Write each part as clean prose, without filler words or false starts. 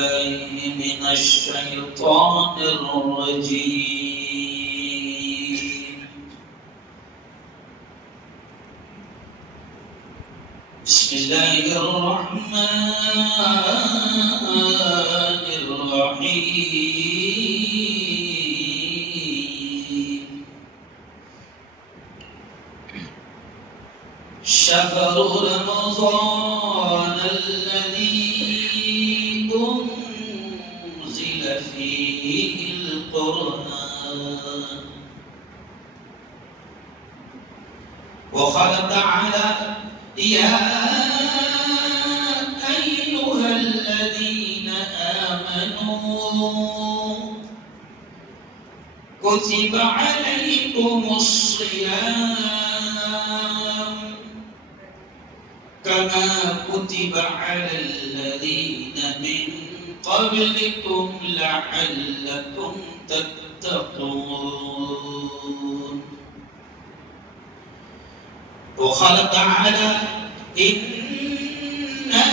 بالله من الشيطان الرجيم. بسم الله الرحمن الرحيم. شهر رمضان الذي أنزل فيه القرآن وقال تعالى يا أيها الذين آمنوا كتب عليكم الصيام كما كتب على الذين من قبلكم لعلكم تتقون. وقال تعالى إنا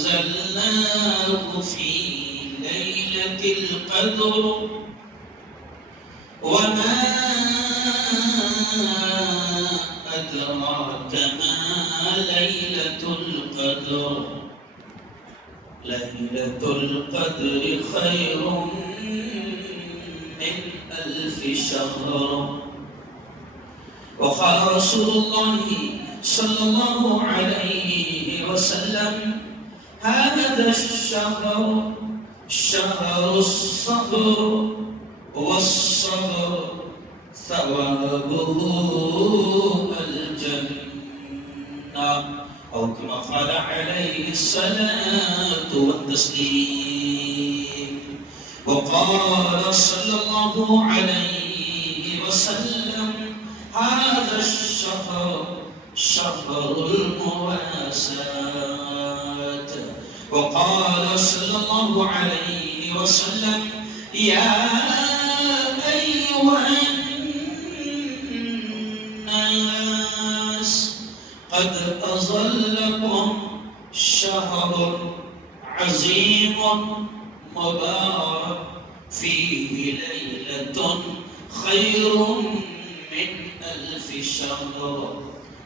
أنزلناه في ليلة القدر وما أدراك ما ليلة القدر. ليلة القدر خير من 1000 شهر. وقال رسول الله صلى الله عليه وسلم هذا الشهر شهر الصبر والصبر ثوابه الجنة أو كما قال عليه الصلاة والتسليم. وقال صلى الله عليه وسلم هذا الشهر شهر المواساة. وقال صلى الله عليه وسلم يا أيها الناس قد أظلكم شهر عظيم مبارك فيه ليلة خير من 1000 شهر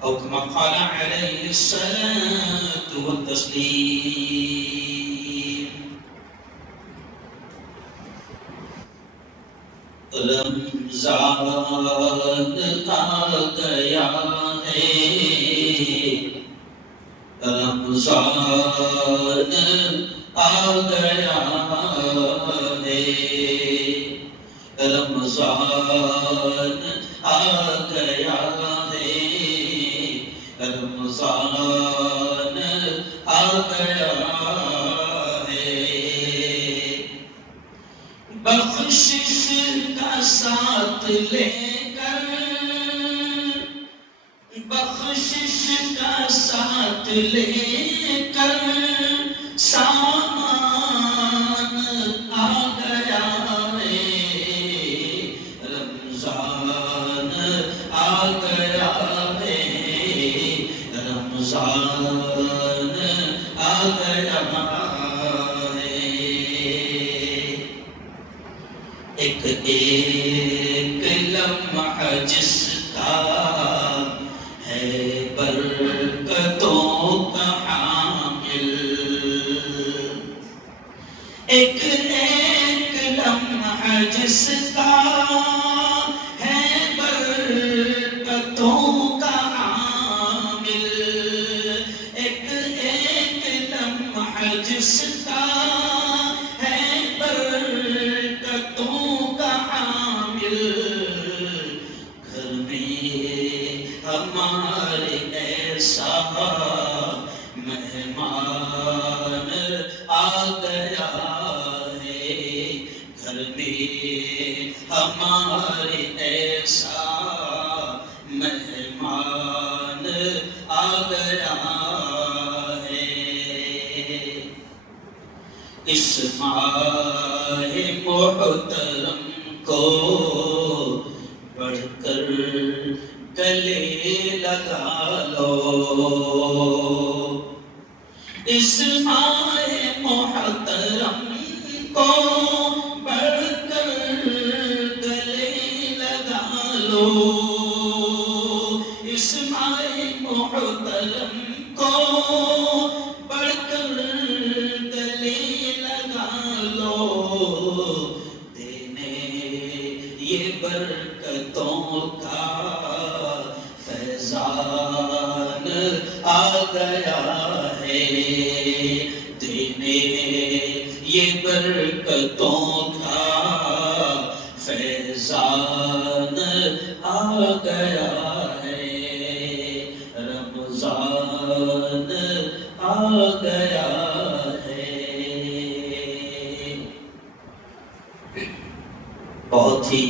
أو كما قال عليه الصلاة والتسليم. رمضان آ گیا ہے، رمضان آ گیا ہے، رمضان آ گیا ہے، رمضان آ گیا ہے. بخشش کا ساتھ لے کر، بخشش کا ساتھ لے کر سامان آ گیا ہے، رمضان آ گیا ہے، رمضان آ گیا ہے. ایک ایک لمحہ جس کا ہے برکتوں کا حامل، ایک ایک لمحہ جس کا ہے برکتوں کا حامل، ایک ایک لمحہ جس کا ہے برکتوں کا حامل. گھر میں ہمارے ایسا مہمان آ گیا ہے، گھر میں ہمارے ایسا مہمان آ گیا ہے. اس ماہ محترم کو بڑھ کر گلے لگا لو، اس ماہ محترم کو بڑھ کر گلے لگا لو، اس ماہ محترم کو بڑھ کر گلے لگا لو، دینے یہ برکتوں کا فیضان آ گیا ہے، دینے یہ برکتوں کا فیضان آ گیا ہے، رمضان آ گیا ہے۔ بہت ہی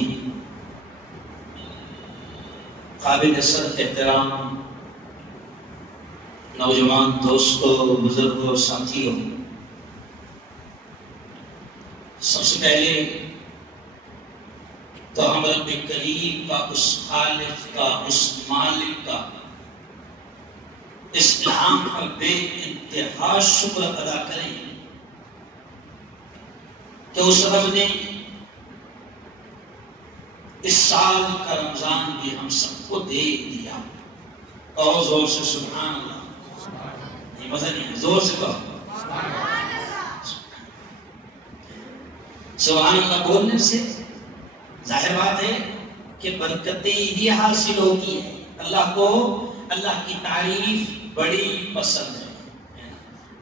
قابل صد احترام نوجوان دوستوں، بزرگوں اور ساتھیوں، سب سے پہلے تو ہم رب کریم کا، اس خالق کا، اس مالک کا اس انعام پر بے انتہا شکر ادا کریں کہ اس رب نے اس سال کا رمضان بھی ہم سب کو دے دیا۔ اور زور سے سبحان اللہ، نہیں مزہ نہیں ہے، زور سے کہو سبحان اللہ۔ بولنے سے ظاہر بات ہے کہ برکتیں ہی حاصل ہوتی ہیں۔ اللہ کو اللہ کی تعریف بڑی پسند ہے۔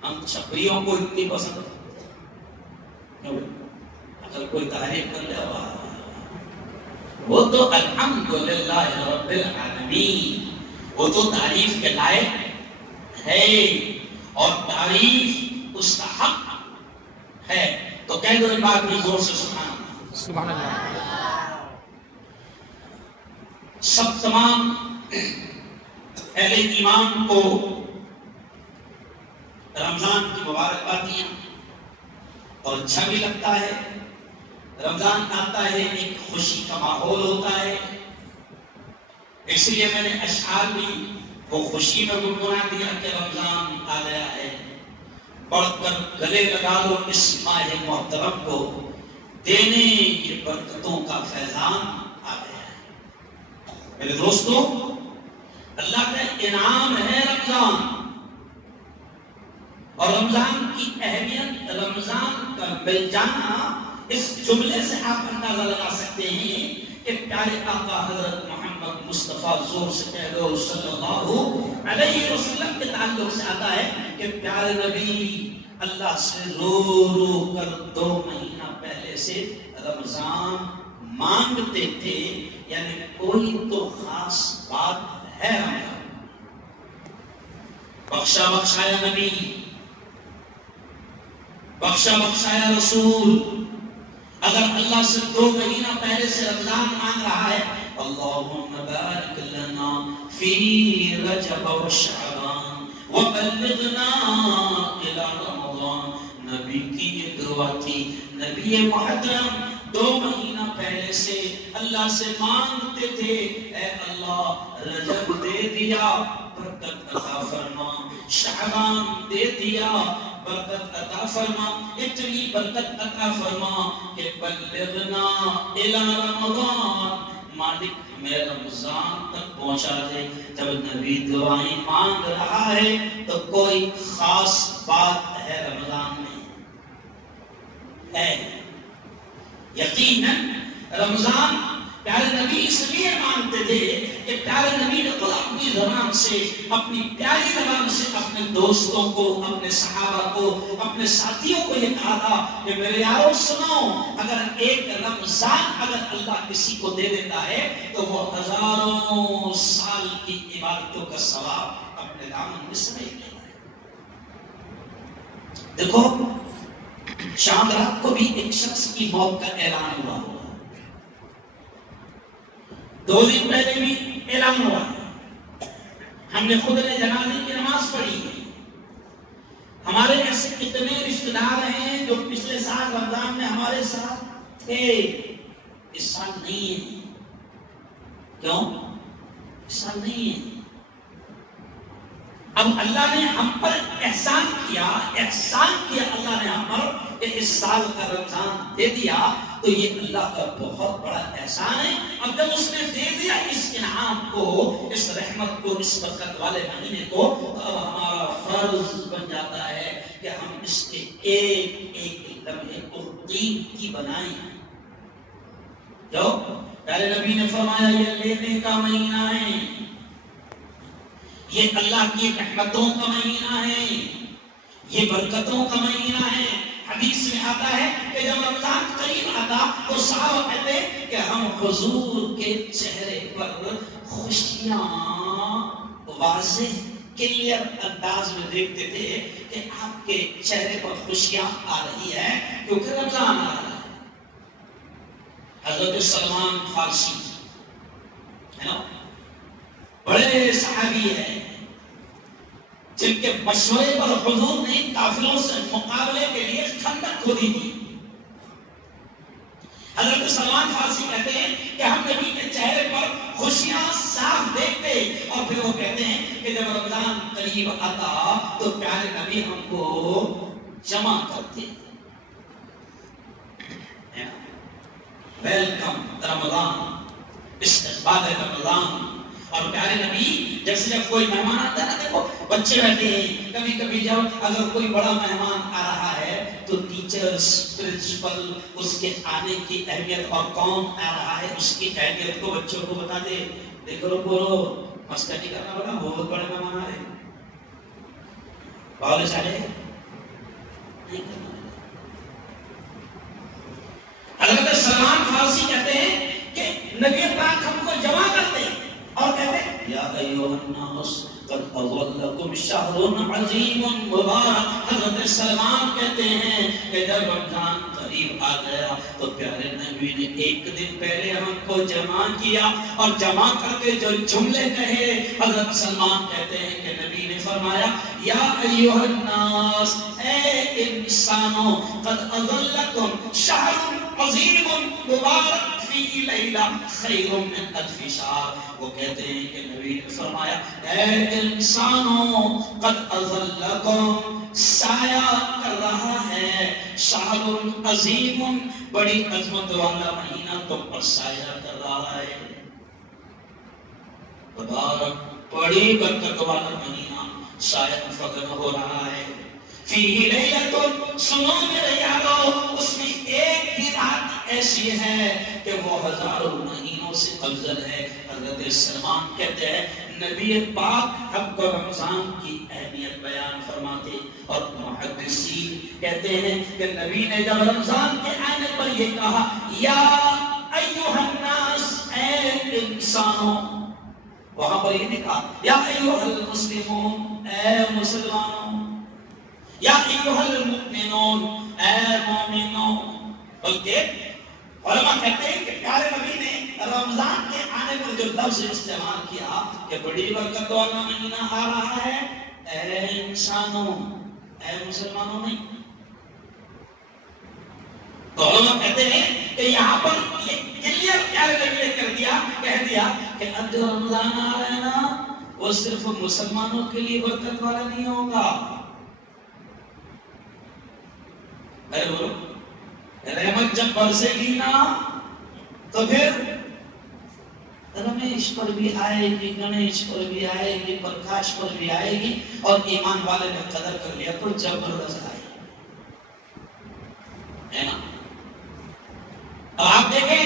ہم چھپریوں کو اتنی پسند ہے، اگر کوئی تعریف کر لے وہ تو الحمدللہ رب العالمین، وہ تو تعریف کے لائق ہے اور تعریف اس کا حق ہے۔ تو کہہ دو ایک بات بھی زور سے سبحان اللہ۔ سب تمام اہل ایمان کو رمضان کی مبارکبادیاں، اور اچھا بھی لگتا ہے۔ رمضان آتا ہے، ایک خوشی کا ماحول ہوتا ہے، اس لیے میں نے اشعار بھی وہ خوشی میں گنگنا دیا کہ رمضان آ گیا ہے، بڑھ کر گلے لگا لو اس ماہ محترم کو، دینے کی برکتوں کا فیضان آ گیا ہے۔ میرے دوستو، اللہ کا انعام ہے رمضان، اور رمضان کی اہمیت، رمضان کا مل جانا، اس جملے سے آپ اندازہ لگا سکتے ہیں کہ پیارے آقا حضرت محمد مصطفیٰ، زور سے کہہ لو صلی اللہ علیہ وسلم کے تعلق سے آتا ہے کہ پیارے نبی اللہ سے رو رو کر 2 مہینہ پہلے سے رمضان مانگتے تھے، یعنی کوئی تو خاص بات ہے رمضان۔ بخشا بخشایا نبی، بخشا بخشایا رسول، اگر اللہ سے 2 مہینہ پہلے سے رمضان مانگ رہا ہے، اللہم بارک لنا فی رجب و شعبان وبلغنا الی رمضان۔ نبی کی یہ دعا تھی، نبی محترم 2 مہینہ پہلے سے اللہ سے مانگتے تھے، اے اللہ رجب دے دیا برکت عطا فرما، شعبان دے دیا برکت عطا فرما، اتنی برکت عطا فرما کہ بلغنا الی رمضان، مالک ہمیں رمضان تک پہنچا دے۔ جب نبی دعائیں مانگ رہا ہے تو کوئی خاص بات ہے رمضان میں ہے۔ یقیناً رمضان پیارے نبی اس لیے مانگتے تھے کہ پیارے نبی نے خود اپنی زبان سے، اپنی پیاری زبان سے اپنے دوستوں کو، اپنے صحابہ کو، اپنے ساتھیوں کو یہ کہا تھا کہ میرے یارو سنو، اگر ایک رمضان اگر اللہ کسی کو دے دیتا ہے تو وہ ہزاروں سال کی عبادتوں کا ثواب اپنے دامن میں سمیٹ لیتا ہے۔ دیکھو، شام رات کو بھی ایک شخص کی موت کا اعلان ہوا، 2 دن پہلے بھی اعلان ہوا، ہم نے خود نے جنازے کی نماز پڑھی ہے۔ ہمارے ایسے کتنے رشتہ دار ہیں جو پچھلے سال رمضان میں ہمارے ساتھ تھے، اس سال نہیں ہے۔ کیوں اس سال نہیں ہے؟ اب اللہ نے ہم پر احسان کیا اللہ نے ہم پر کہ اس سال کا رمضان دے دیا، تو یہ اللہ کا بہت بڑا احسان ہے۔ اب جب اس نے دے دیا اس انعام کو، اس رحمت کو، اس برکت والے مہینے کو، تو اب ہمارا فرض بن جاتا ہے کہ ہم اس کے ایک ایک لمحے کو قیمتی بنائیں۔ جو پہلے نبی نے فرمایا یہ لینے کا مہینہ ہے، یہ اللہ کی رحمتوں کا مہینہ ہے، یہ برکتوں کا مہینہ ہے۔ حدیث میں آتا ہے کہ جب رمضان قریب آتا تو صحابہ کہتے کہ ہم حضور کے چہرے پر خوشیاں واضح کلیئر انداز میں دیکھتے تھے کہ آپ کے چہرے پر خوشیاں آ رہی ہے کیونکہ رمضان آ رہا ہے۔ حضرت سلمان فارسی ہے نا، بڑے صحابی ہیں جن کے مشورے پر حضور نے کافروں سے مقابلے کے لیے خندق کھودی تھی۔ حضرت سلمان فارسی کہتے ہیں کہ ہم نبی کے چہرے پر خوشیاں صاف دیکھتے، اور پھر وہ کہتے ہیں کہ جب رمضان قریب آتا تو پیارے نبی ہم کو جمع کرتے، ویلکم رمضان، استقبال رمضان۔ اور پیارے نبی جیسے جب کوئی مہمان آتا ہے نا، دیکھو بچے رہتے ہیں، کبھی کبھی جب اگر کوئی بڑا مہمان آ رہا ہے تو ٹیچرز، پرنسپل اس کے آنے کی اہمیت اور کون آ رہا ہے اس کی اہمیت کو بچوں کو بتا دے۔ دیکھو بولو مسکر نہیں کرنا بڑا، بہت بڑے مہمان آ رہے، بولے سارے نہیں کرنا۔ حضرت سلمان فارسی کہتے ہیں کہ نبی پاک ہم کو جمع کرتے ہیں اور کہتے ہیں یا ایھا الناس قد اضلکم شہر عظیم مبارک۔ حضرت سلمان کہتے ہیں کہ جب رمضان قریب آ گیا تو پیارے نبی نے ایک دن پہلے ہم کو جمع کیا، اور جمع کر کے جو جملے کہے، حضرت سلمان کہتے ہیں کہ نبی نے فرمایا یا ایھا الناس، اے انسانوں، قد اضلکم شہر عظیم مبارک فی لیلہ خیر من الف شہر۔ وہ کہتے ہیں کہ نبی نے فرمایا اے انسانوں، قد اضلکم، سایہ کر رہا ہے، شہر عظیم، بڑی عظمت والا مہینہ تم پر سایہ کر رہا ہے، مبارک، بڑی برکت والا مہینہ سایہ فگن ہو رہا ہے۔ فیہ لیلۃ، سنو میرے یارو، اس میں ایک ہی رات ایسی ہے کہ وہ ہزاروں مہینوں سے افضل ہے۔ حضرت سلمان کہتے ہیں نبی پاک ہم کو رمضان کی اہمیت بیان فرماتے، اور محدثین کہتے ہیں کہ نبی نے جب رمضان کے آنے پر یہ کہا یا ایھا الناس، اے انسانوں، وہاں پر یہ نہیں کہا یا ایھا المسلمون، اے مسلمانوں، یا ایھا المؤمنون، اے مومنوں، بلکہ علماء کہتے ہیں کہ پیارے نبی نے رمضان کے آنے پر جو لفظ استعمال کیا کہ بڑی برکت والا مہینہ آ رہا ہے، اے انسانوں، اے مسلمانوں نہیں۔ تو علماء کہتے ہیں کہ یہاں پر یہ کلیئر پیارے نبی نے کر دیا، کہہ دیا کہ اب جو رمضان آ رہا ہے نا، وہ صرف مسلمانوں کے لیے برکت والا نہیں ہوگا۔ ارے بولو، رحمت جب برسے گی نا تو پھر رمیش پر بھی آئے گی، گنیش پر بھی آئے گی، پرکاش پر بھی آئے گی، اور ایمان والے نے قدر کر لیا تو زبردست آئے ہے نا۔ اب آپ دیکھیں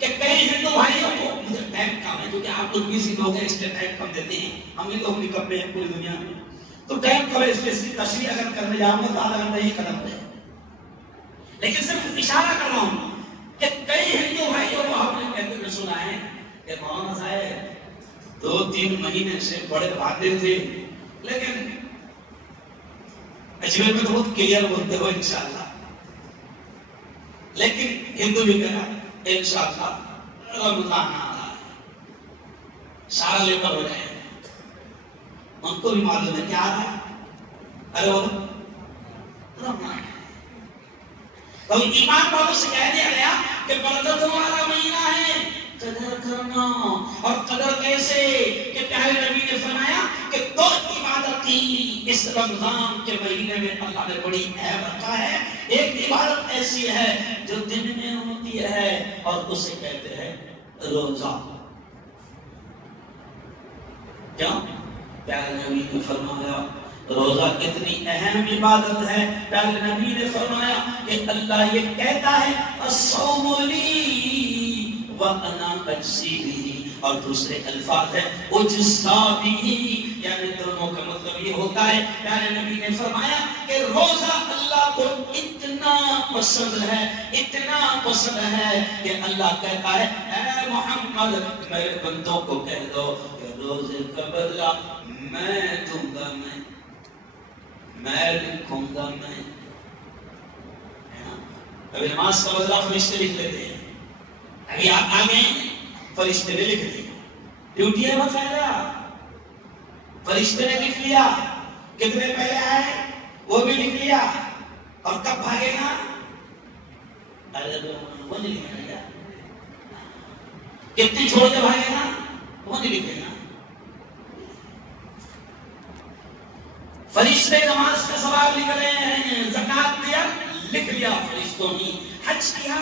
کہ کئی ہندو بھائیوں کو، مجھے ٹائم کم ہے کیونکہ آپ لوگ بزی لوگ ہیں، اس لیے ٹائم کم دیتے ہیں، ہم ہی لوگ نکمے ہیں پوری دنیا میں، تو ٹائم کم ہے، اس لیے تشریح اگر کرنے جاؤں گا تو آدھا گھنٹہ ہی ختم ہو جائے، لیکن صرف اشارہ کر رہا ہوں کہ کئی ہندو بھائیوں کو ہم نے کہتے ہوئے سنا ہے کہ مولانا صاحب 2-3 مہینے سے بڑے بھاگے تھے، لیکن اجمیر میں تو بہت کلیئر بولتے ہو انشاءاللہ، لیکن ہندو بھی کہا انشاءاللہ رمضان آ رہا ہے، سارا لے کر ہو جائے، ان کو بھی معلوم ہے کیا آ رہا ہے، ارے وہ رمضان۔ تو ایمان والوں سے کہہ دیا گیا کہ برکتوں والا مہینہ ہے، قدر کرنا، اور قدر کیسے کہ پیارے نبی نے فرمایا کہ 2 عبادت واقعی اس رمضان کے مہینے میں اللہ نے بڑی اہم رکھا ہے. ایک عبادت ایسی ہے جو دن میں ہوتی ہے اور اسے کہتے ہیں روزہ. کیا پیارے نبی نے فرمایا روزہ کتنی اہم عبادت ہے. پیارے نبی نے فرمایا کہ اللہ یہ کہتا ہے الصوم لی وانا اجزی بہ، اور دوسرے الفاظ ہے اجزا بہ، یعنی دونوں کا مطلب یہ ہوتا ہے. پیارے نبی نے فرمایا کہ روزہ اللہ کو اتنا پسند ہے، اتنا پسند ہے کہ اللہ کہتا ہے اے محمد میرے بندوں کو کہہ دو کہ روزے کا بدلہ میں دوں گا، میں لکھوں گا. میں ابھی نماز کا بدلہ فرشتے لکھ لیتے ہیں، ابھی آپ آ گئے فرشتے نے لکھ دیا، ڈیوٹی ہے باقاعدہ، فرشتے نے لکھ لیا. کتنے پہلے آئے وہ بھی لکھ لیا، اور کب بھاگے گا وہ نہیں لکھے گا، کتنی چھوڑ کے بھاگے گا وہ نہیں لکھے گا. فرشتے نماز کا ثواب لکھ رہے ہیں، زکات دیا لکھ لیا فرشتوں نے، حج کیا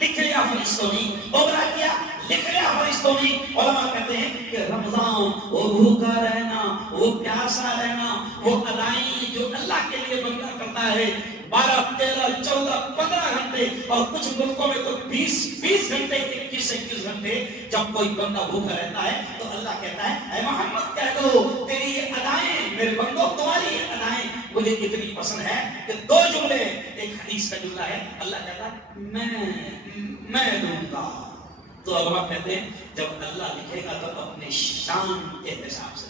لکھ لیا فرشتوں نے، عمرہ کیا لکھ لیا فرشتوں نے. علماء کہتے ہیں کہ رمضان وہ بھوکا رہنا، وہ پیاسا رہنا، وہ ادائیں جو اللہ کے لیے بندہ کرتا ہے 12 13 14 15 گھنٹے، اور کچھ ملکوں میں تو 20 گھنٹے 21 گھنٹے جب کوئی بندہ بھوکا رہتا ہے تو اللہ کہتا ہے اے محمد کہہ دو تیری یہ ادائیں میرے بندوں تمہاری یہ ادائیں مجھے اتنی پسند ہے کہ 2 جملے، ایک حدیث کا جملہ ہے اللہ کہتا ہے میں دوں گا. تو علماء کہتے ہیں جب اللہ لکھے گا تو اپنے شان کے حساب سے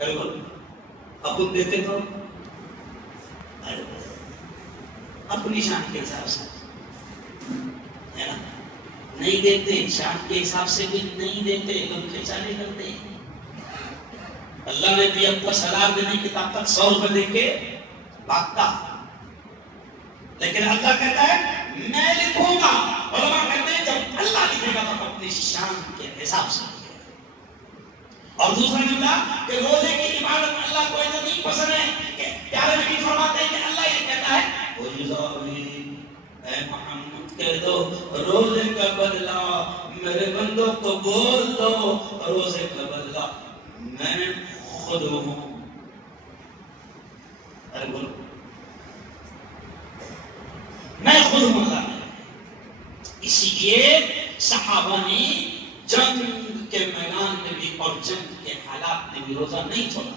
دے گا. اپن دیتے تو اپنی شان کے حساب سے ہے نا، نہیں دیتے شان کے حساب سے بھی نہیں دیتے تو کیسا نہیں کرتے. اللہ نے دیا 10,000 دینے کی طاقت 100 روپے دے کے بھاگتا، لیکن اللہ کہتا ہے میں لکھوں گا. علماء کہتے ہیں جب اللہ لکھے گا تو اپنی شان کے حساب سے لکھے گا. اور دوسرا جملہ کہ روزے کی عبادت اللہ کو اتنی پسند ہے کہ پیارے نبی فرماتے ہیں کہ اللہ یہ کہتا ہے اے محمد کہہ دو روزے کا بدلہ میرے بندوں کو بول دو، روزے کا بدلہ میں خود ہوں. ارے بولو میں خود ہوں اللہ. اسی لیے صحابہ نے جنگ کے میدان میں بھی اور جنگ کے حالات میں بھی روزہ نہیں چھوڑا.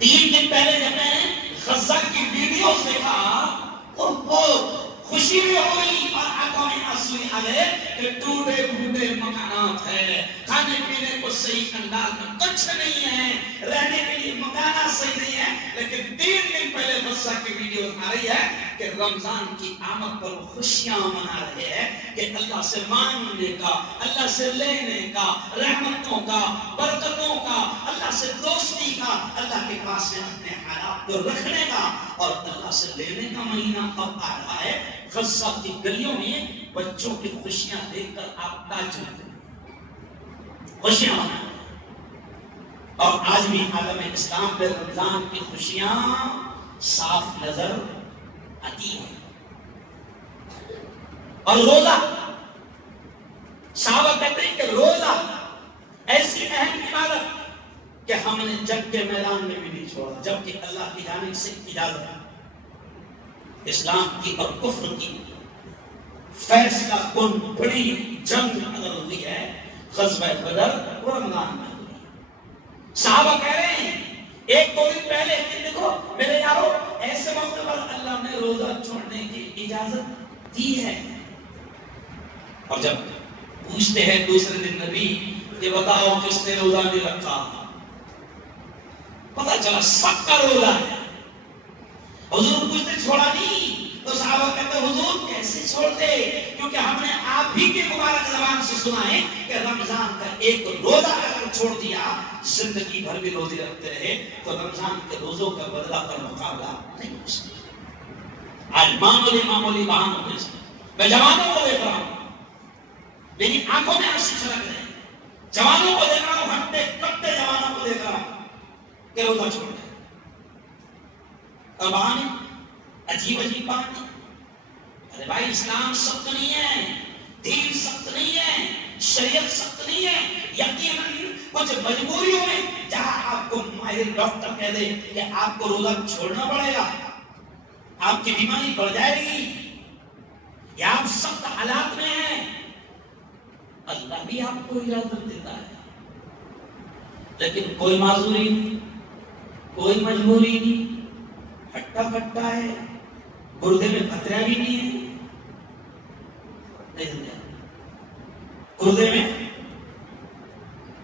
3 دن پہلے جب میں نے غزہ کی ویڈیوز دیکھا تو وہ خوشی بھی ہوئی اور آنکھوں میں آنسو آ گئے کہ ٹوٹے پھوٹے مکانات ہیں، کھانے پینے کو صحیح انداز میں کچھ نہیں ہے، رہنے کے لیے مکانات صحیح نہیں ہے. لیکن 3 دن پہلے غزہ کی ویڈیوز آ رہی ہے کہ رمضان کی آمد پر خوشیاں منا رہے ہیں کہ اللہ سے مانگنے کا، اللہ سے لینے کا، رحمتوں کا، برکتوں کا، اللہ سے دوستی کا، اللہ کے پاس سے اپنے حالات کو رکھنے کا اور اللہ سے لینے کا مہینہ اب آ رہا ہے. غزہ کی گلیوں میں بچوں کی خوشیاں دیکھ کر آپ تعجب خوشیاں منا. اور آج بھی عالم اسلام میں رمضان کی خوشیاں صاف نظر آتی ہیں. اور روزہ صحابہ کہتے ہیں کہ روزہ ایسی اہم عبادت کہ ہم نے جنگ کے میدان میں بھی نہیں چھوڑا، جبکہ اللہ کی جانب سے اجازت ہے. اسلام کی اور کفر کی فیصلہ کن بڑی جنگ اگر ہوئی ہے غزوہ بدر وہ رمضان میں ہوئی. صحابہ کہہ رہے ہیں 1-2 دن پہلے کہ دیکھو میرے یارو ایسے موقع پر اللہ نے روزہ چھوڑنے کی اجازت دی ہے. اور جب پوچھتے ہیں دوسرے دن نبی کہ بتاؤ کس نے روزہ نہیں رکھا، پتہ چلا سب کا روزہ ہے. حضور پوچھتے چھوڑا نہیں تو صحابہ کہتے حضور کیسے چھوڑ دے، کیونکہ ہم نے آپ ہی کی مبارک زبان سے سنا ہے کہ رمضان کا ایک روزہ اگر چھوڑ دیا زندگی بھر بھی روزے رکھتے رہے تو رمضان کے روزوں کا بدلہ پر مقابلہ نہیں ہو سکتا. آج معمولی بہانوں میں سے میں جوانوں کو دیکھ رہا ہوں لیکن آنکھوں میں آنسو چھلک رہے ہیں. جوانوں کو دیکھ رہا ہوں، ہٹتے کٹتے جوانوں کو دیکھ رہا ہوں کہ روزہ چھوڑ دیں. اور بہانے عجیب عجیب باتیں. ارے بھائی اسلام سخت نہیں ہے، دین سخت نہیں ہے، شریعت سخت نہیں ہے. یقیناً کچھ مجبوریوں میں جہاں آپ کو ماہر ڈاکٹر کہہ دے کہ آپ کو روزہ چھوڑنا پڑے گا، آپ کی بیماری بڑھ جائے گی یا آپ سخت حالات میں ہیں، اللہ بھی آپ کو اجازت دیتا ہے. لیکن کوئی معذوری نہیں، کوئی مجبوری نہیں، ہٹا کٹا ہے، گردے میں خطرہ بھی نہیں ہے. گردے میں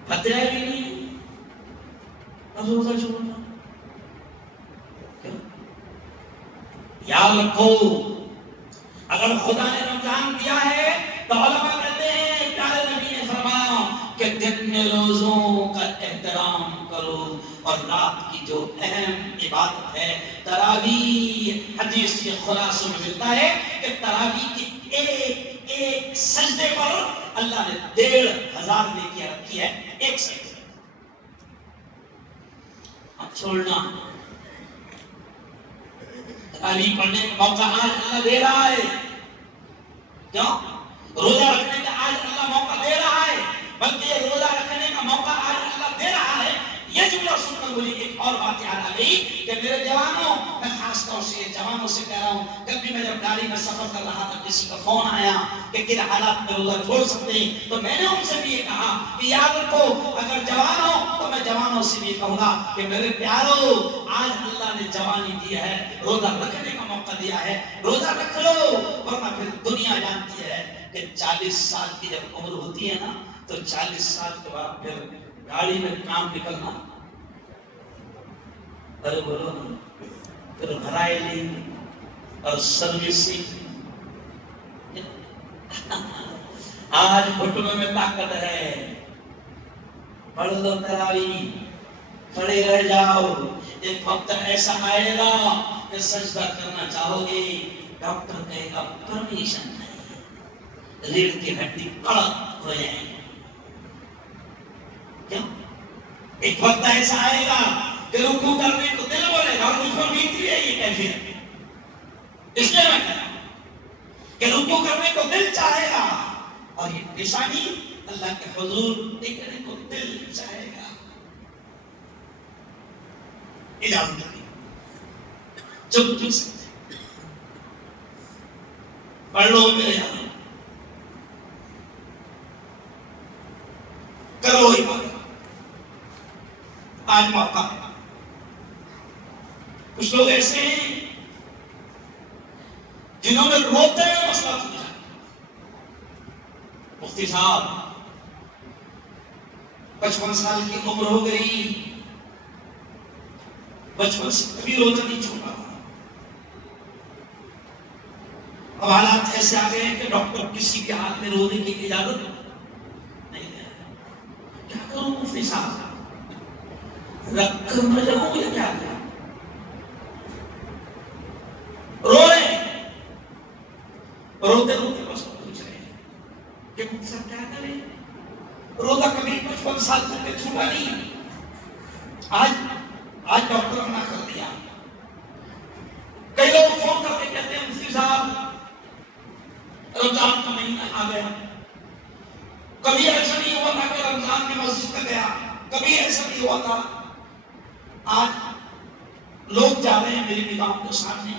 خطرہ بھی نہیں ہے، اب روزہ چھوڑنا. یاد رکھو اگر خدا نے رمضان دیا ہے تو علماء کہتے ہیں پیارے نبی نے فرمایا کہ دن میں روزوں کا احترام کرو اور رات کی جو اہم عبادت ہے تراویح، حدیث کے خلاصے میں ملتا ہے کہ تراویح کی ایک ایک سجدے پر اللہ نے 1500 نیکیاں رکھی ہے. ایک سجدے اب چھوڑنا تراویح پڑھنے کا موقع آج اللہ دے رہا ہے. کیوں؟ روزہ رکھنے کا آج اللہ موقع دے رہا ہے، بلکہ یہ روزہ رکھنے کا موقع آج اللہ دے رہا ہے. یہ جملہ سن کر مجھے ایک اور بات یاد آ گئی کہ میرے جوانوں، میں خاص طور سے جوانوں سے کہہ رہا ہوں، کل بھی میں جب گاڑی میں سفر کر رہا تھا کسی کا فون آیا کہ کن حالات میں روزہ چھوڑ سکتے ہیں، تو میں نے ان سے بھی یہ کہا کہ یاد رکھو اگر جوان ہو تو میں جوانوں سے بھی کہوں گا کہ میرے پیارو آج اللہ نے جوانی دی ہے، روزہ رکھنے کا موقع دیا ہے، روزہ رکھ لو. ورنہ پھر دنیا جانتی ہے کہ 40 سال کی جب عمر ہوتی ہے نا تو 40 سال کے بعد پھر گاڑی میں کام نکلنا، ارے بولو نا، پھر بھرائی لیں اور سروسنگ. آج گھٹنوں میں طاقت ہے، پڑھ لو تراویح، کھڑے رہ جاؤ. ایک وقت ایسا آئے گا کہ سجدہ کرنا چاہو گے، ڈاکٹر کہے گا پرمیشن نہیں، ریڑھ کی ہڈی کڑک ہو جائے گی. کیوں؟ ایک وقت ایسا آئے گا کہ رکوع کرنے کو دل بولے گا، اور مجھ پر بیتی ہے یہ کیفیت. اس لیے میں کہہ رہا ہوں کہ رکوع کرنے کو دل چاہے گا، اور یہ نشانی اللہ کے حضور دیکھنے کو دل چاہے گا. اجازت نہیں چپ چپ سکتے، پڑھ لو میرے یہاں، کرو عبادت. آج موقع ہے. کچھ لوگ ایسے ہیں جنہوں نے روتے ہوئے مسئلہ پوچھا، مفتی صاحب 55 سال کی عمر ہو گئی، بچپن سے کبھی روزہ نہیں چھوڑا، اب حالات ایسے آ گئے ہیں کہ ڈاکٹر کسی کے ہاتھ میں رونے کی اجازت نہیں دے رہا. کیا کروں مفتی صاحب؟ رکھ کر مر جاؤں یا کیا کروں؟ رو رہے ہیں، روتے روتے بس پوچھ رہے ہیں کہ مفتی صاحب کیا کریں؟ روزہ کبھی 55 سال تک چھوٹا نہیں، آج ڈاکٹر منع کر دیا. کئی لوگ فون کر کے کہتے ہیں مفتی صاحب رمضان کا مہینہ آ گیا. کبھی ایسا نہیں ہوا تھا کہ رمضان میں مسجد میں گیا، کبھی ایسا نہیں ہوا تھا. آج لوگ جا رہے ہیں میری نگاہوں کے سامنے،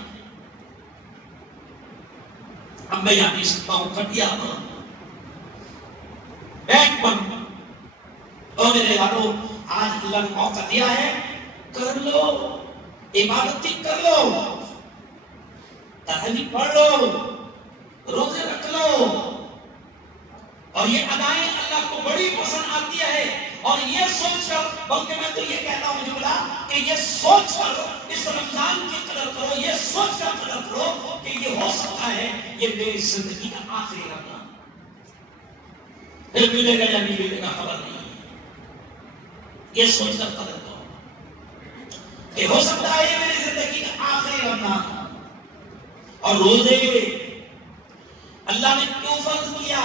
اب میں یہاں نہیں سکتا ہوں، کھٹیا پر بیٹھ پر. اور میرے یارو آج اللہ نے موقع دیا ہے، کر لو عبادت کر لو، تہجد پڑھ لو، روزے رکھ لو. اور یہ ادائیں اللہ کو بڑی پسند آتی ہے. اور یہ سوچ کر، بلکہ میں تو یہ کہتا ہوں جملہ کہ یہ سوچ کر اس رمضان کی قدر کرو، یہ سوچ کر قدر کرو کہ یہ ہو سکتا ہے یہ میری زندگی کا آخری رمضان، پھر ملے گا یا نہیں ملے گا خبر نہیں. یہ سوچ کر قدر کرو کہ ہو سکتا ہے یہ میری زندگی کا آخری رمضان. اور روزے اللہ نے کیوں فرض کیا؟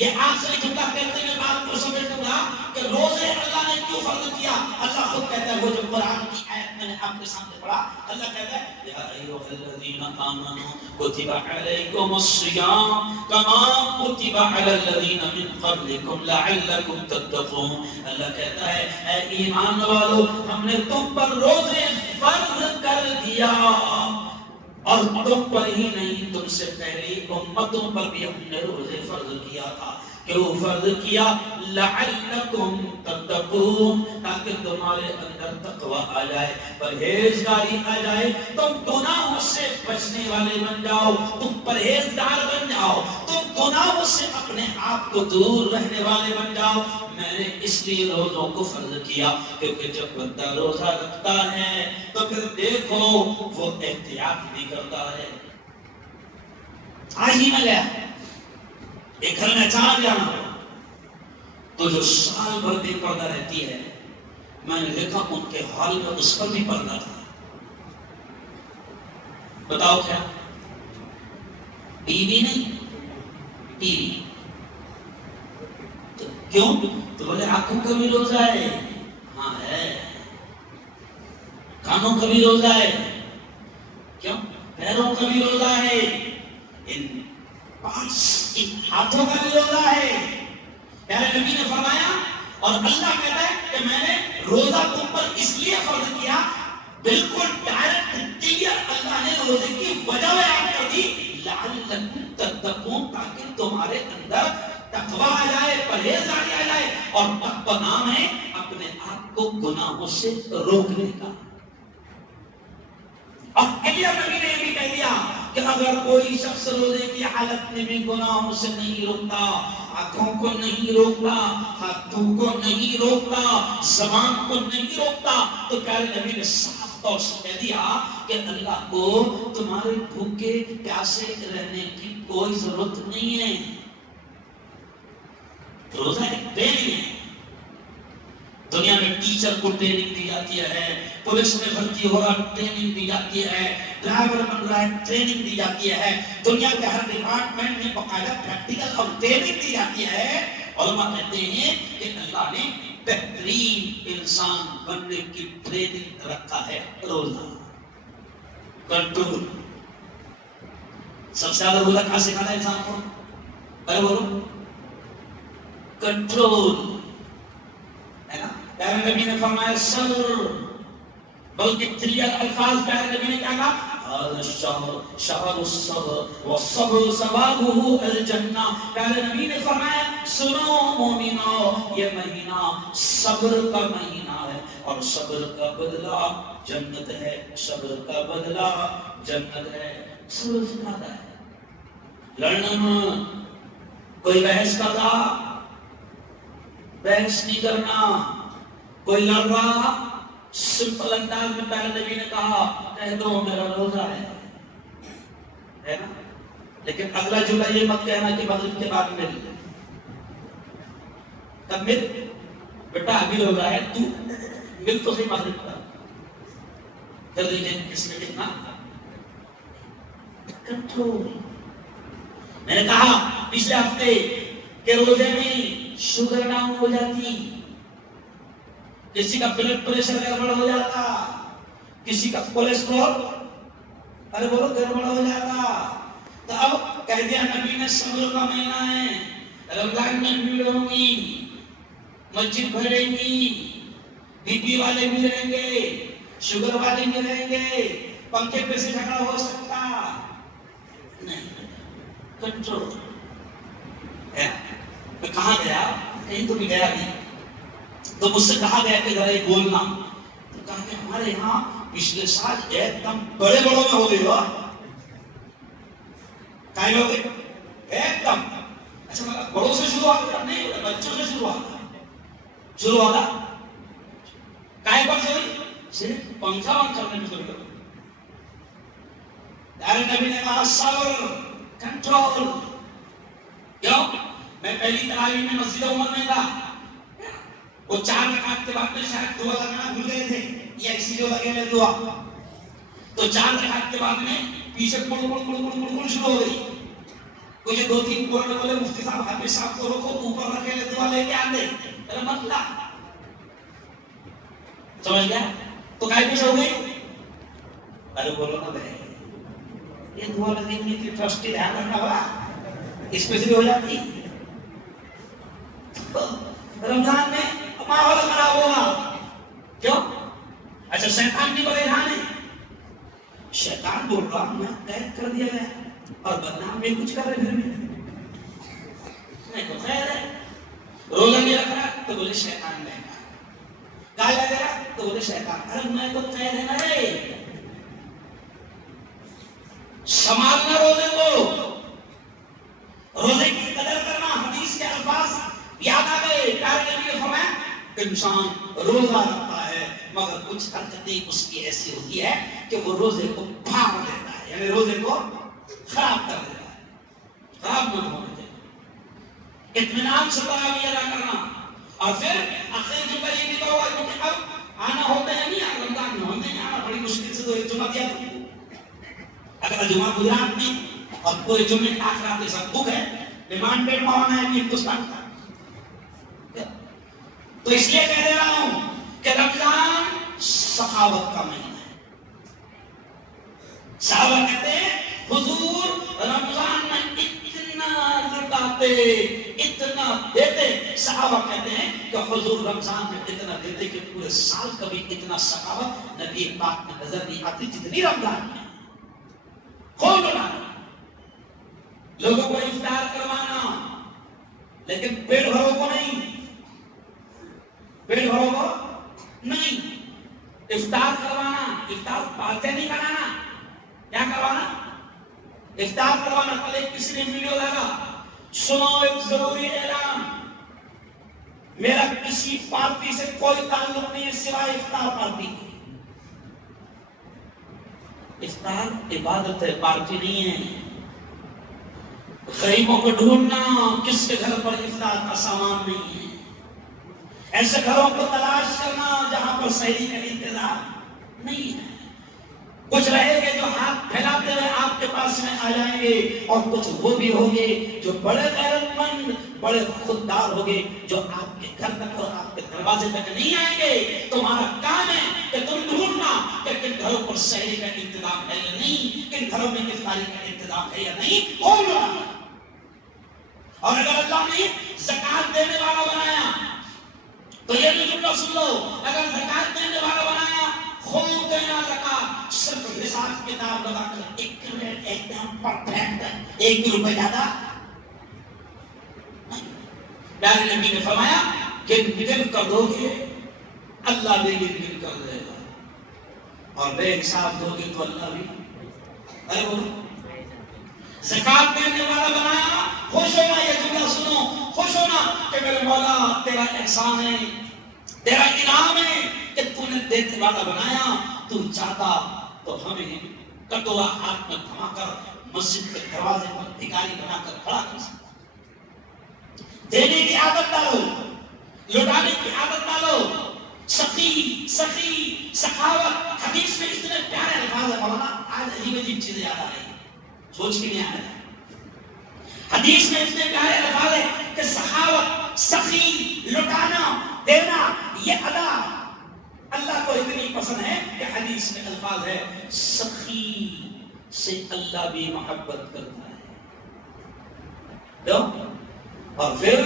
یہ آخری جملہ کہتے ہوئے بات کو سمجھنے ہوگا کہ روزے اللہ نے کیوں فرض کیا. اللہ خود کہتا ہے, وہ جو قرآن کی آیت میں نے آپ کے سامنے پڑھا, اللہ کہتا ہے یا ایھا الذین آمنوا کتب علیکم الصیام کما کتب علی الذین من قبلکم لعلکم تتقون. اللہ کہتا ہے اے ایمان والو, ہم نے تم پر روزے فرض کر دیا, اور تم پر ہی نہیں تم سے پہلی امتوں پر بھی ہم نے روزے فرض کیا تھا. کیوں فرض کیا؟ لعلکم تتقون, تاکہ تمہارے اندر تقوی آ جائے, پرہیزگاری آ جائے, تم گناہوں سے بچنے والے بن جاؤ, تم پرہیزگار بن جاؤ, تم گناہوں سے اپنے آپ کو دور رہنے والے بن جاؤ. میں نے اس لیے روزوں کو فرض کیا کیونکہ جب بندہ روزہ رکھتا ہے تو پھر دیکھو وہ احتیاط بھی کرتا ہے. آج ہی میں گیا ایک گھر میں اچانک جانا ہوا, تو جو سال بھر بھی پردہ رہتی ہے, میں نے دیکھا ان کے حال میں اس پر بھی پردہ تھا. بتاؤ کیا؟ ٹی وی نہیں, ٹی وی. کیوں؟ تو بولے آنکھوں کا بھی روزہ ہے. ہاں ہے. کانوں کا بھی روزہ ہے. کیوں؟ پیروں کا بھی روزہ ہے. ان ہاتھوں کا بھی روزہ ہے. پیارے نبی نے فرمایا, اور اللہ کہتا ہے کہ میں نے روزہ تم پر اس لیے فرض کیا, بالکل ڈائریکٹ کلیئر اللہ نے روزے کی وجہ بیان کر دی, لعلکم تتقون, تاکہ تمہارے اندر تقوی آ جائے, پرہیزگاری آ جائے. اور تقوی نام ہے اپنے آپ کو گناہوں سے روکنے کا. اور کلیئر نبی نے یہ بھی کہہ دیا کہ اگر کوئی شخص روزے کی حالت میں بھی گناہوں سے نہیں روکتا, آنکھوں کو نہیں روکتا, ہاتھوں کو نہیں روکتا, زبان کو نہیں روکتا, تو پیارے نبی نے صاف طور سے کہہ دیا کہ اللہ کو تمہارے بھوکے پیاسے رہنے کی کوئی ضرورت نہیں ہے. روزہ ایک ٹریننگ ہے. دنیا میں ٹیچر کو ٹریننگ دی جاتی ہے, پولیس میں بھرتی ہو رہا ٹریننگ دی جاتی ہے, ڈرائیور بن رہا ہے ٹریننگ دی جاتی ہے, دنیا کے ہر ڈپارٹمنٹ میں باقاعدہ پریکٹیکل اور ٹریننگ دی جاتی ہے. علماء کہتے ہیں کہ اللہ نے بہترین انسان بننے کی ٹریننگ رکھا ہے روزہ. کنٹرول. سب سے زیادہ روزہ کہاں سکھاتا ہے انسان کو؟ ارے بولو, کنٹرول ہے نا. پیارے نبی نے فرمایا صبر, بلکہ کلیئر الفاظ پیارے نبی نے کیا کہا, هذا الشهر شهر الصبر والصبر ثوابه الجنہ. پیارے نبی نے فرمایا سنو مومنو, یہ مہینہ صبر کا مہینہ ہے, اور صبر کا بدلہ جنت ہے. صبر کا بدلہ جنت ہے. صبر سکھاتا ہے. لڑنا, کوئی بحث کرتا, بحث نہیں کرنا. کوئی لڑ رہا, سمپل انداز میں پیارے نبی نے کہا کہہ دو میرا روزہ ہے نا. لیکن اگلا جملہ یہ مت کہنا کہ مغرب کے بعد مل. تب مل بیٹا, ابھی روزہ ہے, تو مل تو صحیح مغرب کا. پھر دیکھیں کس نے کتنا کنٹرول. میں نے کہا پچھلے ہفتے کہ روزے میں شوگر ڈاؤن ہو جاتی, کسی کا بلڈ پریشر گڑبڑ ہو جاتا, کسی کا کولیسٹرول ارے بولو گڑبڑ ہو جاتا. تو اب کہہ دیا نبی نے صبر کا مہینہ ہے, رمضان میں بھیڑ ہوگی, مسجد بھرے گی, بی پی والے بھی رہیں گے, شوگر والے بھی رہیں گے, پنکھے پہ سے جھگڑا ہو سکتا نہیں. کنٹرول. میں کہاں گیا, کہیں تو بھی گیا نہیں, تو مجھ سے کہا گیا کہ ذرا یہ بولنا. تو کہا کہ ہمارے یہاں پچھلے سال ایک دم بڑے بڑوں میں ہو گئی ہوا. کہیں ہو گئے ایک دم. اچھا مطلب بڑوں سے شروع ہوا نہیں, بچوں سے شروع ہوا. کہیں پر سے ہوئی صرف پنکھا ونکھا کرنے میں شروع ہوا. پیارے نبی نے کہا صبر, کنٹرول. کیوں؟ میں پہلی تعلیم میں مسجد عمر میں تھا, وہ 4 رکعت کے بعد میں شاید دعا لگانا بھول گئے تھے, یا اسی جو لگے میں دعا, تو 4 رکعت کے بعد میں پیچھے کڑ کڑ کڑ کڑ کڑ شروع ہو گئی. کوئی دو تین بولنے بولے مفتی صاحب حافظ صاحب کو روکو اوپر رکھے لے دعا لے کے آتے ارے مت لا سمجھ گیا تو کائی کچھ ہو گئی ارے بولو نا بھائی یہ دعا لگی کی ٹرسٹی دھیان رکھنا ہوا اس میں سے بھی ہو جاتی رمضان میں ماحول خراب ہوا کیوں اچھا شیطان بھی پریشان ہے شیطان بول رہا میں قید کر دیا گیا اور بدنام میں کچھ کر رہے میں تو خیر ہے روزہ نہیں رکھ رہا تو بولے شیطان بہنا گالا دے رہا تو بولے شیطان ارے میں تو قید ہے نا رے سنبھالنا روزے کو روزے کی قدر کرنا حدیث کے الفاظ یاد آ گئے پیارے نبی نے فرمایا انسان روزہ رکھتا ہے مگر کچھ حرکتیں اس کی ایسی ہوتی ہے کہ وہ روزے کو پھاڑ دیتا ہے یعنی روزے کو خراب کر دیتا ہے خراب نہ ہونے دیتا اطمینان سے تراویح ادا کرنا اور پھر آخری جملہ یہ بھی ہوا کیونکہ اب آنا ہوتا ہے نہیں رمضان میں ہوتا ہے آنا بڑی مشکل سے تو ایک جمعہ دیا اگر جمعہ گجرات میں اور پورے جمعے آخرات کے ساتھ بک ہے ڈیمانڈ پیڈ میں ہونا ہے ہندوستان کا تو اس لیے کہہ دے رہا ہوں کہ رمضان سخاوت کا مہینہ ہے صحابہ کہتے ہیں حضور رمضان میں اتنا لٹاتے اتنا دیتے صحابہ کہتے ہیں کہ حضور رمضان میں اتنا دیتے کہ پورے سال کبھی اتنا سخاوت نبی پاک میں نظر نہیں آتی جتنی رمضان میں خوب لٹانا لوگوں کو افطار کروانا لیکن پیٹ بھروں کو نہیں پیٹ بھروں کو نہیں افطار کروانا افطار پارٹی نہیں کرانا کیا کروانا افطار کروانا کل ایک کسی نے ویڈیو ڈالا سنو ایک ضروری اعلان میرا کسی پارٹی سے کوئی تعلق نہیں ہے سوائے افطار پارٹی افطار عبادت ہے پارٹی نہیں ہے غریبوں کو ڈھونڈنا کس کے گھر پر افطار کا سامان نہیں ہے ایسے گھروں کو تلاش کرنا جہاں پر سحری کا انتظام نہیں ہے کچھ رہے گے جو ہاتھ پھیلاتے ہوئے آپ کے پاس میں آ جائیں گے اور کچھ وہ بھی ہوں گے جو بڑے غیرت مند بڑے خوددار ہوں گے جو آپ کے گھر تک اور آپ کے دروازے تک نہیں آئیں گے تمہارا کام ہے کہ تم ڈھونڈنا کہ کن گھروں پر سحری کا انتظام ہے یا نہیں کن گھروں میں افطاری کا انتظام ہے یا نہیں کھولنا اور اگر اللہ نے زکات دینے والا بنایا تو یہ بھی جملہ سن لو اگر زکات دینے والا بنایا خوب دینا زکات صرف حساب کتاب لگا کر ایکوریٹ ایک دم پرفیکٹ ایک بھی روپے زیادہ پیارے نبی نے فرمایا کہ گن کر دو گے اللہ بھی گن کر دے گا اور بے حساب دو گے تو اللہ بھی ارے بولو زکات دینے والا بنایا خوش ہونا یہ جملہ سنو خوش ہونا کہ میرے مولا تیرا احسان ہے تیرا انعام ہے کہ تو نے دینے والا بنایا تو چاہتا تو ہمیں کٹورا ہاتھ میں تھما کر مسجد کے دروازے پر بھکاری بنا کر کھڑا کر سکتا دینے کی عادت ڈالو لٹانے کی عادت ڈالو سخی سخی سخاوت حدیث میں اتنے پیارے الفاظ ہے مولانا آج عجیب عجیب چیزیں یاد آ رہی ہیں سوچ کے نہیں آیا حدیث میں اتنے پیارے الفاظ ہے کہ سخاوت سخی لٹانا دینا یہ ادا اللہ کو اتنی پسند ہے کہ حدیث میں الفاظ ہے سخی سے اللہ بھی محبت کرتا ہے اور پھر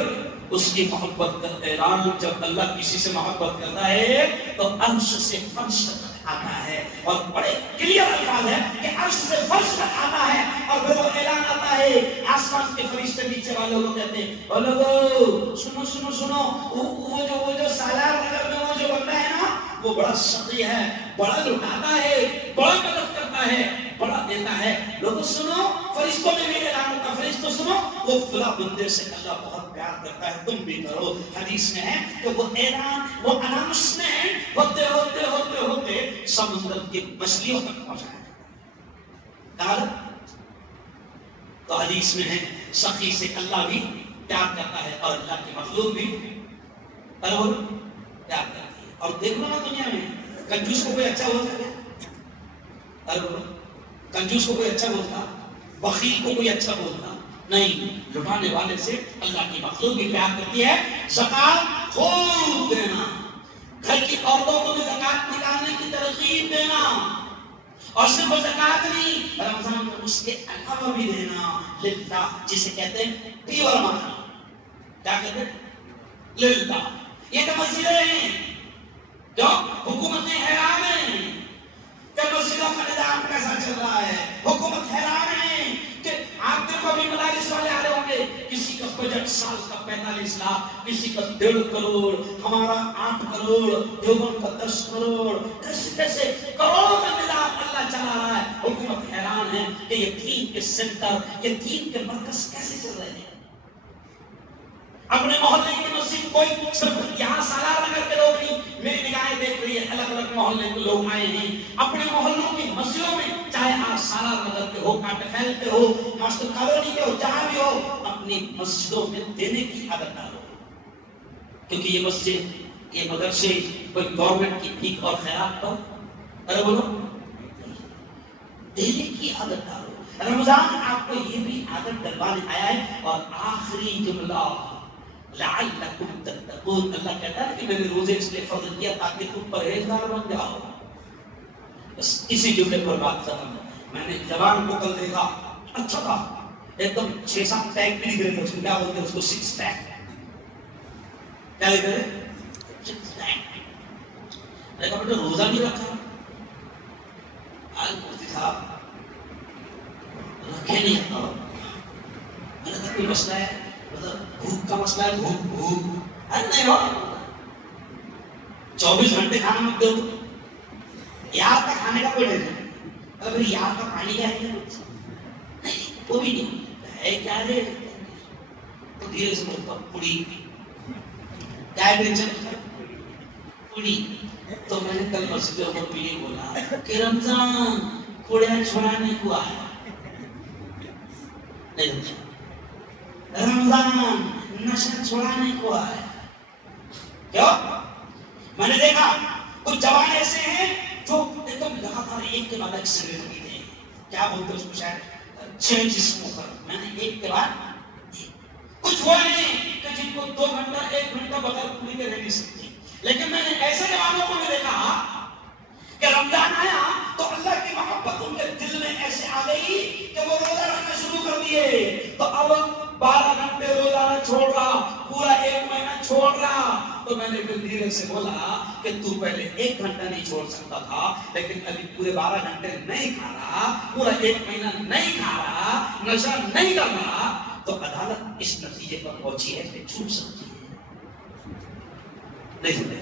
اس کی محبت کا اعلان جب اللہ کسی سے محبت کرتا ہے تو عرش سے فرش تک آتا ہے اور بڑے کلیئر الفاظ ہے کہ عرش سے فرش تک آتا ہے اور پھر وہ اعلان آتا ہے آسمان کے فرشتے نیچے والوں کو کہتے ہیں او لوگو سنو سنو سنو وہ جو سالار نگر میں وہ جو بندہ ہے نا وہ بڑا سخی ہے بڑا لٹاتا ہے بڑا مدد کرتا ہے بڑا دیتا ہے لوگوں سنو فرشتوں میں بھی اعلان ہوتا ہے فرشتوں سنو وہ فلاں بندے سے اللہ بہت پیار کرتا ہے تم بھی کرو حدیث میں ہے کہ وہ اعلان وہ اناؤنسمنٹ ہوتے ہوتے ہوتے ہوتے سمندر کی مچھلیوں تک پہنچایا کہا تو حدیث میں ہے سخی سے اللہ بھی پیار کرتا ہے اور اللہ کی مخلوق بھی پیار کرتی ہے اور دیکھ لو نا دنیا میں کنجوس کو کوئی اچھا بولتا ہے کنجوس کو کوئی اچھا بولتا بخیل کو کوئی اچھا بولتا نہیں، لٹانے والے سے اللہ کی مخلوق بھی پیار کرتی ہے. زکات خوب دینا، گھر کی عورتوں کو بھی زکات نکالنے کی ترغیب دینا، اور صرف زکات نہیں، رمضان میں اس کے علاوہ بھی دینا للہ، جسے کہتے ہیں پیور مانا. کیا کہتے ہیں؟ للہ. یہ تو مسجدیں ہیں جو حکومتیں حیران ہیں کہ مسجدوں کا نظام کیسا چل رہا ہے. حکومت حیران ہے کہ آپ دیکھو ابھی مدارس والے آ رہے ہوں گے، کسی کا بجٹ سال کا 45 لاکھ، کسی کا 1.5 کروڑ، ہمارا 8 کروڑ، دیوبند کا 10 کروڑ، کیسے کروڑوں کا نظام اللہ چلا رہا ہے. حکومت حیران ہے کہ یہ دین کے سینٹر، یہ دین کے مرکز کیسے چل رہے ہیں. اپنے محلے کی مسجد کوئی صرف یہاں سالار نگر کے لوگ نہیں، میری نگاہیں دیکھ رہی ہے، الگ الگ محلے کے لوگ آئے ہیں. اپنے محلوں کی مسجدوں میں، چاہے آپ سالار نگر کے ہو، کاٹفیل کے ہو، ماسٹر کالونی کے ہو، جہاں بھی ہو، اپنی مسجدوں میں دینے کی عادت ڈالو. کیونکہ یہ مسجد، یہ مدرسے کوئی گورنمنٹ کی بھیک اور خیرات پر، ارے بولو، دینے کی عادت ڈالو. رمضان آپ کو یہ بھی عادت ڈلوانے آیا ہے. اور آخری جملہ لعلکم تتقون، اللہ کہتا ہے کہ میں نے روزے اس لیے فرض کیا تاکہ تم پرہیزگار بن جاؤ. بس اسی جملے پر بات ختم. میں نے جوان کو کل دیکھا، اچھا تھا، ایک دم 6-7 پیک بھی لکھ رہے تھے، اس کو کیا بولتے ہیں، اس کو 6 پیک. کیا لکھ رہے ہیں؟ 6 پیک. میں نے کہا بیٹا روزہ نہیں رکھا. آج مفتی صاحب رکھے نہیں رکھا. میں نے کہا کوئی مسئلہ ہے، مطلب بھوک کا مسئلہ ہے، بھوک ارے نہیں ہو، 24 گھنٹے کھانا مت دو. یار کا کھانے کا کوئی نہیں، اگر یار کا پانی کا ہے نہیں، وہ بھی نہیں ہے. کیا ہے تو دھیرے سے بولتا پوڑی، کیا ہے ٹینشن، پوڑی. تو میں نے کل مسجدوں پر بھی یہ بولا کہ رمضان پوڑیاں چھوڑانے کو آیا نہیں، رمضان نشہ چھوڑانے کو آیا. کیوں؟ میں نے دیکھا کچھ جوان ایسے ہیں جو ایک دم لگاتار ایک کے بعد ایک سگریٹ پیتے ہیں. کیا بولتے ہیں اس کو، شاید چینج اسموکر. میں نے ایک کے بعد کچھ وہ نہیں کہ جن کو 2 گھنٹہ 1 گھنٹہ بغیر پوری کے رہ نہیں سکتی. لیکن میں نے ایسے جوانوں کو بھی دیکھا کہ رمضان آیا تو اللہ کی محبت ان کے دل میں ایسے آ گئی کہ وہ روزہ رکھنا شروع کر دیے. تو اب 12 گھنٹے روزہ چھوڑ رہا، پورا 1 مہینہ چھوڑ رہا. تو میں نے پھر دھیرے سے بولا کہ تو پہلے 1 گھنٹہ نہیں چھوڑ سکتا تھا، لیکن ابھی پورے 12 گھنٹے نہیں کھا رہا، پورا 1 مہینہ نہیں کھا رہا، نشہ نہیں کر رہا، تو عدالت اس نتیجے پر پہنچی ہے کہ چھوٹ سکتی ہے. نہیں سمجھے؟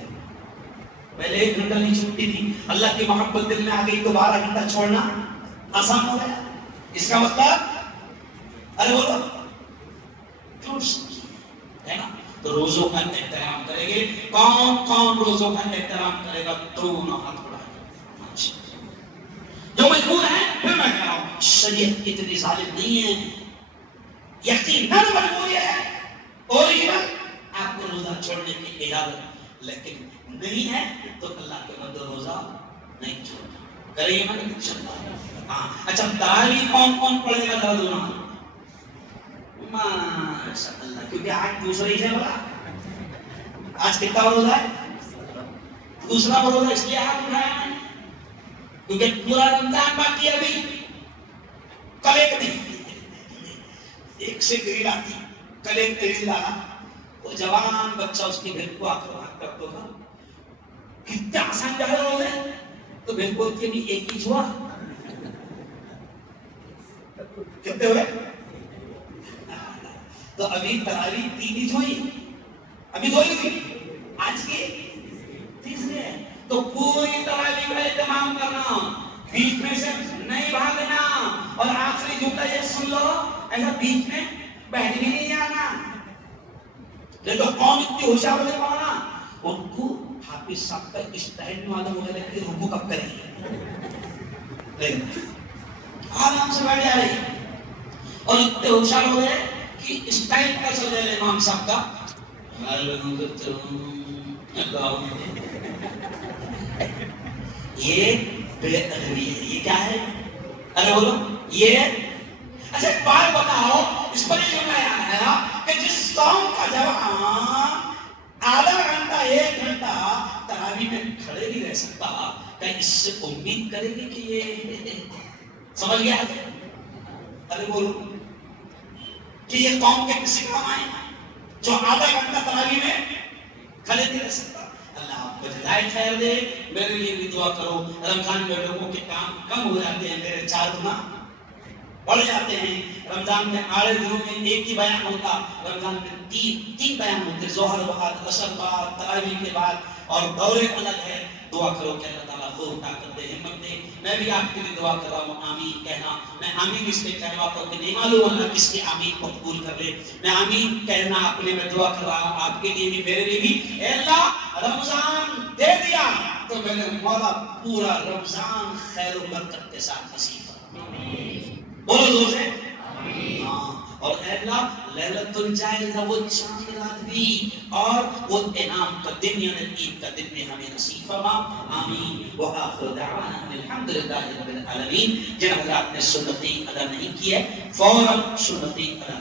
پہلے 1 گھنٹہ نہیں چھوٹتی تھی، اللہ کی محبت دل میں آ گئی تو 12 گھنٹہ چھوڑنا آسان ہو گیا. اس کا مطلب ارے بولو چھوٹ سکتی ہے نا. تو روزوں کا احترام کریں گے. کون کون روزوں کا احترام کرے گا؟ دونوں ہاتھ بڑھائیں. جو مجبور ہیں، پھر میں کہہ رہا ہوں شریعت اتنی ظالم نہیں ہے، یقیناً مجبوری ہے، اوریجنل آپ کو روزہ چھوڑنے کی اجازت، لیکن نہیں ہے تو اللہ کے بندے روزہ نہیں چھوڑنا. کریں گے میں نے ہاں. اچھا تراویح کون کون پڑھے گا؟ ذرا دونوں ماشاء اللہ، کیونکہ آج دوسرا ہی ہے. بولا آج کتنا روزہ ہے؟ دوسرا روزہ. اس لیے ہاتھ اٹھایا میں نے کیونکہ پورا رمضان باقی ہے. ابھی کل ایک دن ایک سے گریل آتی، کل ایک گریل آنا، وہ جوان بچہ اس کی بہن کو آ کر بات کرتا تھا کتنے آسان جا رہے روزے. تو بہن کو بھی ایک ہی ہوا، کتنے ہوئے؟ تو ابھی تراویح 3 ہی ہوئی، ابھی 2 ہی ہوئی، آج کی تیسری ہے. تو پوری تراویح کا اہتمام کرنا، بیچ میں سے نہیں بھاگنا. اور آخری جملہ یہ سن لو، ایسا بیچ میں بیٹھ بھی نہیں جانا. دیکھو کون اتنی ہوشیار ہونے پانا، ان کو حافظ صاحب کا اسٹائل معلوم ہو جائے کہ رکوع کب کریں گے، آرام سے بیٹھ جا رہی. اور اتنے ہوشیار ہو گئے کہ اسٹائل کا چل جائے امام صاحب کا. یہ بے ادبی ہے. یہ کیا ہے؟ ارے بولو یہ. اچھا ایک بات بتاؤ، اس پر یہ بیان ہے کہ جس قوم کا جوان آدھا گھنٹہ ایک گھنٹہ تراویح میں کھڑے نہیں رہ سکتا، کہ اس سے امید کرے گی کہ یہ سمجھ گیا ہے؟ ارے بولو کہ یہ قوم کے کسی کام آئے جو آدھا گھنٹہ تراویح میں کھڑے نہیں رہ سکتا؟ اللہ آپ کو جزائے خیر دے. میرے لیے بھی دعا کرو. رمضان میں لوگوں کے کام کم ہو جاتے ہیں، میرے 4 گنا بڑھ جاتے ہیں. رمضان میں آڑے دنوں میں ایک ہی بیان ہوتا، رمضان میں تین بیان ہوتے، ظہر بعد، عصر بعد، تراویح کے بعد، اور دورے الگ ہے. دعا کرو کہ اللہ تعالیٰ خود طاقت دے، ہمت دے. میں بھی آپ کے لیے دعا کر رہا ہوں، آمین کہنا. میں آمین اس لیے کہہ رہا ہوں کہ نہیں معلوم اللہ کس کی آمین کو قبول کر لے. میں آمین کہنا اپنے میں دعا کر رہا ہوں، آپ کے لیے بھی میرے لیے بھی. اے اللہ رمضان دے دیا تو میرے مولا پورا رمضان خیر و برکت کے ساتھ نصیب فرما. بولو زور سے ہاں. اور اے اللہ لیلۃ الجائزہ وہ چاند رات بھی اور وہ انعام کا دن یعنی عید کا دن میں ہمیں نصیب فرما. آمین. وآخر دعوانا الحمدللہ رب العالمین. جن حضرات نے سنتیں ادا نہیں کی ہے فوراً سنتیں ادا